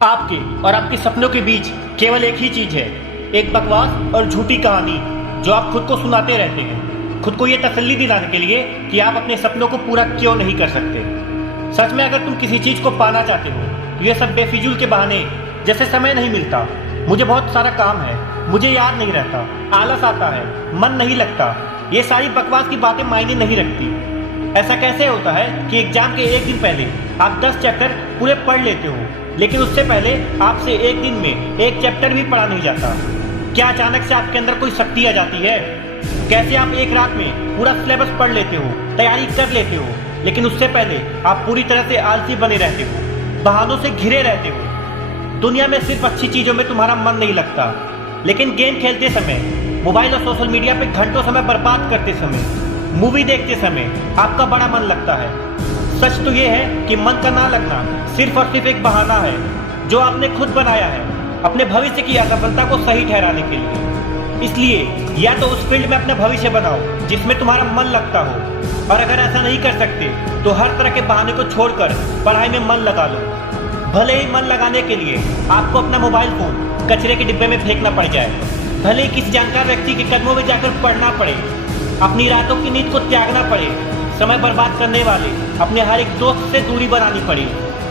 आपके और आपके सपनों के बीच केवल एक ही चीज है, एक बकवास और झूठी कहानी जो आप खुद को सुनाते रहते हैं, खुद को ये तसल्ली दिलाने के लिए कि आप अपने सपनों को पूरा क्यों नहीं कर सकते। सच में अगर तुम किसी चीज को पाना चाहते हो तो ये सब बेफिजूल के बहाने, जैसे समय नहीं मिलता, मुझे बहुत सारा काम है, मुझे याद नहीं रहता, आलस आता है, मन नहीं लगता, ये सारी बकवास की बातें मायने नहीं रखती। ऐसा कैसे होता है कि एग्जाम के एक दिन पहले आप 10 चैप्टर पूरे पढ़ लेते हो, लेकिन उससे पहले आपसे एक दिन में एक चैप्टर भी पढ़ा नहीं जाता। क्या अचानक से आपके अंदर कोई शक्ति आ जाती है? कैसे आप एक रात में पूरा सिलेबस पढ़ लेते हो, तैयारी कर लेते हो, लेकिन उससे पहले आप पूरी तरह से आलसी बने रहते हो, बहानों से घिरे रहते हो। दुनिया में सिर्फ अच्छी चीज़ों में तुम्हारा मन नहीं लगता, लेकिन गेम खेलते समय, मोबाइल और सोशल मीडिया पे घंटों समय बर्बाद करते समय, मूवी देखते समय आपका बड़ा मन लगता है। सच तो ये है कि मन का ना लगना सिर्फ और सिर्फ एक बहाना है जो आपने खुद बनाया है अपने भविष्य की असफलता को सही ठहराने के लिए। इसलिए या तो उस फील्ड में अपना भविष्य बनाओ जिसमें तुम्हारा मन लगता हो, और अगर ऐसा नहीं कर सकते तो हर तरह के बहाने को छोड़कर पढ़ाई में मन लगा लो। भले ही मन लगाने के लिए आपको अपना मोबाइल फोन कचरे के डिब्बे में फेंकना पड़ जाए, भले ही किसी जानकार व्यक्ति के कदमों में जाकर पढ़ना पड़े, अपनी रातों की नींद को त्यागना पड़े, समय बर्बाद करने वाले अपने हर एक दोस्त से दूरी बनानी पड़े,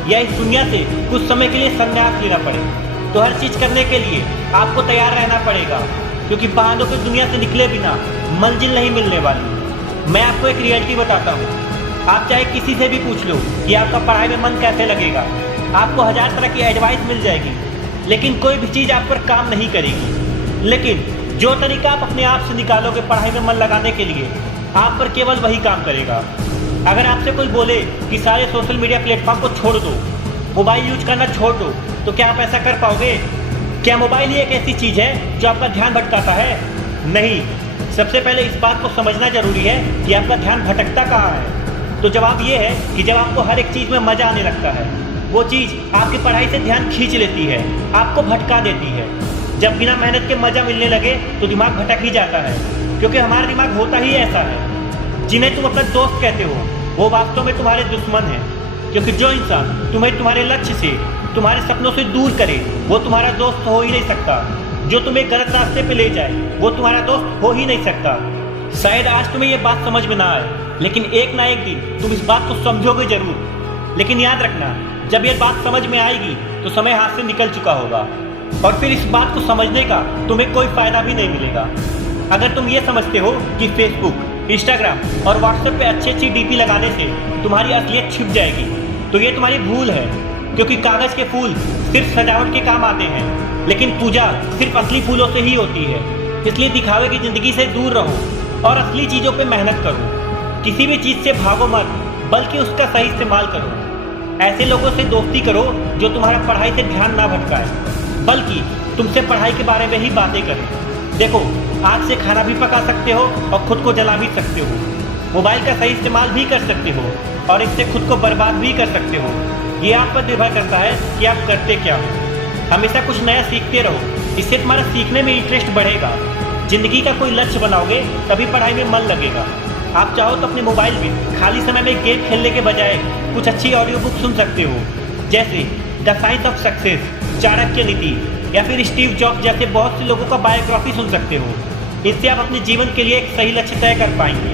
या इस दुनिया से कुछ समय के लिए संन्यास लेना पड़े, तो हर चीज़ करने के लिए आपको तैयार रहना पड़ेगा, क्योंकि बहानों की दुनिया से निकले बिना मंजिल नहीं मिलने वाली। मैं आपको एक रियलिटी बताता हूँ। आप चाहे किसी से भी पूछ लो कि आपका पढ़ाई में मन कैसे लगेगा, आपको 1000 तरह की एडवाइस मिल जाएगी, लेकिन कोई भी चीज़ आप पर काम नहीं करेगी। लेकिन जो तरीका आप अपने आप से निकालोगे पढ़ाई में मन लगाने के लिए, आप पर केवल वही काम करेगा। अगर आपसे कोई बोले कि सारे सोशल मीडिया प्लेटफॉर्म को छोड़ दो, मोबाइल यूज करना छोड़ दो, तो क्या आप ऐसा कर पाओगे? क्या मोबाइल ही एक ऐसी चीज़ है जो आपका ध्यान भटकाता है? नहीं। सबसे पहले इस बात को समझना जरूरी है कि आपका ध्यान भटकता कहाँ है। तो जवाब ये है कि जब आपको हर एक चीज़ में मज़ा आने लगता है, वो चीज़ आपकी पढ़ाई से ध्यान खींच लेती है, आपको भटका देती है। जब बिना मेहनत के मज़ा मिलने लगे तो दिमाग भटक ही जाता है, क्योंकि हमारा दिमाग होता ही ऐसा है। जिन्हें तुम अपना दोस्त कहते हो वो वास्तव में तुम्हारे दुश्मन हैं, क्योंकि जो इंसान तुम्हें तुम्हारे लक्ष्य से, तुम्हारे सपनों से दूर करे, वो तुम्हारा दोस्त हो ही नहीं सकता। जो तुम्हें गलत रास्ते पे ले जाए वो तुम्हारा दोस्त हो ही नहीं सकता। शायद आज तुम्हें ये बात समझ में ना आए, लेकिन एक ना एक दिन तुम इस बात को समझोगे जरूर। लेकिन याद रखना, जब ये बात समझ में आएगी तो समय हाथ से निकल चुका होगा, और फिर इस बात को समझने का तुम्हें कोई फायदा भी नहीं मिलेगा। अगर तुम ये समझते हो कि फेसबुक, इंस्टाग्राम और व्हाट्सएप पे अच्छी अच्छी डीपी लगाने से तुम्हारी असलियत छिप जाएगी, तो ये तुम्हारी भूल है, क्योंकि कागज़ के फूल सिर्फ सजावट के काम आते हैं, लेकिन पूजा सिर्फ असली फूलों से ही होती है। इसलिए दिखावे की ज़िंदगी से दूर रहो और असली चीज़ों पे मेहनत करो। किसी भी चीज़ से भागो मत, बल्कि उसका सही इस्तेमाल करो। ऐसे लोगों से दोस्ती करो जो तुम्हारा पढ़ाई से ध्यान ना भटकाए, बल्कि तुमसे पढ़ाई के बारे में ही बातें करें। देखो, आग से खाना भी पका सकते हो और खुद को जला भी सकते हो। मोबाइल का सही इस्तेमाल भी कर सकते हो और इससे खुद को बर्बाद भी कर सकते हो। ये आप पर निर्भर करता है कि आप करते क्या हो। हमेशा कुछ नया सीखते रहो, इससे तुम्हारा सीखने में इंटरेस्ट बढ़ेगा। जिंदगी का कोई लक्ष्य बनाओगे तभी पढ़ाई में मन लगेगा। आप चाहो तो अपने मोबाइल में खाली समय में गेम खेलने के बजाय कुछ अच्छी ऑडियो बुक सुन सकते हो, जैसे the science of success, Chanakya नीति, या फिर स्टीव जॉब्स जैसे बहुत से लोगों का बायोग्राफी सुन सकते हो। इससे आप अपने जीवन के लिए एक सही लक्ष्य तय कर पाएंगे,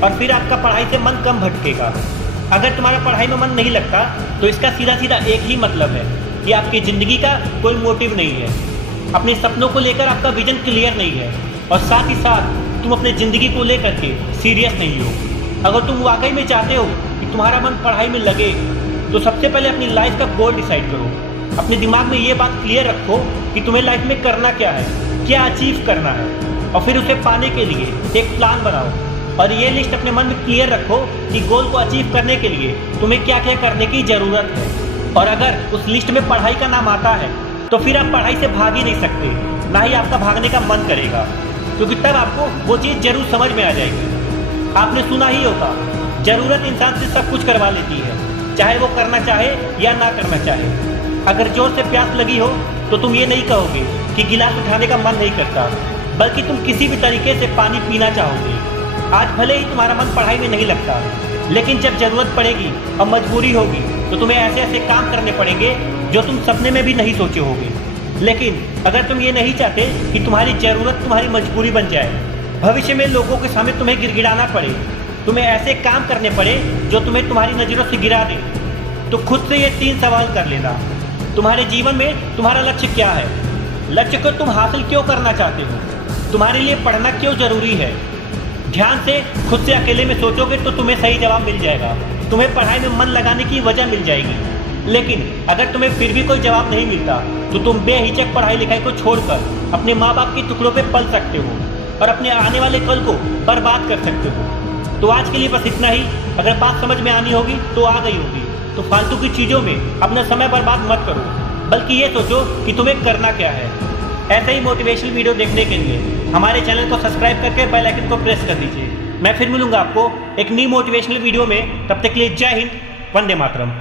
और फिर आपका पढ़ाई से मन कम भटकेगा। अगर तुम्हारा पढ़ाई में मन नहीं लगता तो इसका सीधा सीधा एक ही मतलब है कि आपकी ज़िंदगी का कोई मोटिव नहीं है, अपने सपनों को लेकर आपका विजन क्लियर नहीं है, और साथ ही साथ तुम अपने ज़िंदगी को लेकर के सीरियस नहीं हो। अगर तुम वाकई में चाहते हो कि तुम्हारा मन पढ़ाई में लगे, तो सबसे पहले अपनी लाइफ का गोल डिसाइड करो। अपने दिमाग में ये बात क्लियर रखो कि तुम्हें लाइफ में करना क्या है, क्या अचीव करना है, और फिर उसे पाने के लिए एक प्लान बनाओ। और ये लिस्ट अपने मन में क्लियर रखो कि गोल को अचीव करने के लिए तुम्हें क्या क्या करने की ज़रूरत है। और अगर उस लिस्ट में पढ़ाई का नाम आता है तो फिर आप पढ़ाई से भाग ही नहीं सकते, ना ही आपका भागने का मन करेगा, क्योंकि तब आपको वो चीज़ जरूर समझ में आ जाएगी। आपने सुना ही होगा, ज़रूरत इंसान से सब कुछ करवा लेती है, चाहे वो करना चाहे या ना करना चाहे। अगर जोर से प्यास लगी हो तो तुम ये नहीं कहोगे कि गिलास उठाने का मन नहीं करता, बल्कि तुम किसी भी तरीके से पानी पीना चाहोगे। आज भले ही तुम्हारा मन पढ़ाई में नहीं लगता, लेकिन जब ज़रूरत पड़ेगी और मजबूरी होगी तो तुम्हें ऐसे ऐसे काम करने पड़ेंगे जो तुम सपने में भी नहीं सोचे होगे। लेकिन अगर तुम ये नहीं चाहते कि तुम्हारी ज़रूरत तुम्हारी मजबूरी बन जाए, भविष्य में लोगों के सामने तुम्हें गिड़गिड़ाना पड़े, तुम्हें ऐसे काम करने पड़े जो तुम्हें तुम्हारी नज़रों से गिरा दे, तो खुद से ये 3 सवाल कर लेना। तुम्हारे जीवन में तुम्हारा लक्ष्य क्या है? लक्ष्य को तुम हासिल क्यों करना चाहते हो? तुम्हारे लिए पढ़ना क्यों जरूरी है? ध्यान से खुद से अकेले में सोचोगे तो तुम्हें सही जवाब मिल जाएगा, तुम्हें पढ़ाई में मन लगाने की वजह मिल जाएगी। लेकिन अगर तुम्हें फिर भी कोई जवाब नहीं मिलता तो तुम बेहिचक पढ़ाई लिखाई को छोड़कर अपने माँ बाप के टुकड़ों पे पल सकते हो और अपने आने वाले कल को बर्बाद कर सकते हो। तो आज के लिए बस इतना ही। अगर बात समझ में आनी होगी तो आ गई होगी, तो फालतू की चीज़ों में अपना समय बर्बाद मत करो, बल्कि ये सोचो कि तुम्हें करना क्या है। ऐसे ही मोटिवेशनल वीडियो देखने के लिए हमारे चैनल को सब्सक्राइब करके बेल आइकन को प्रेस कर दीजिए। मैं फिर मिलूंगा आपको एक नई मोटिवेशनल वीडियो में। तब तक के लिए जय हिंद, वंदे मातरम।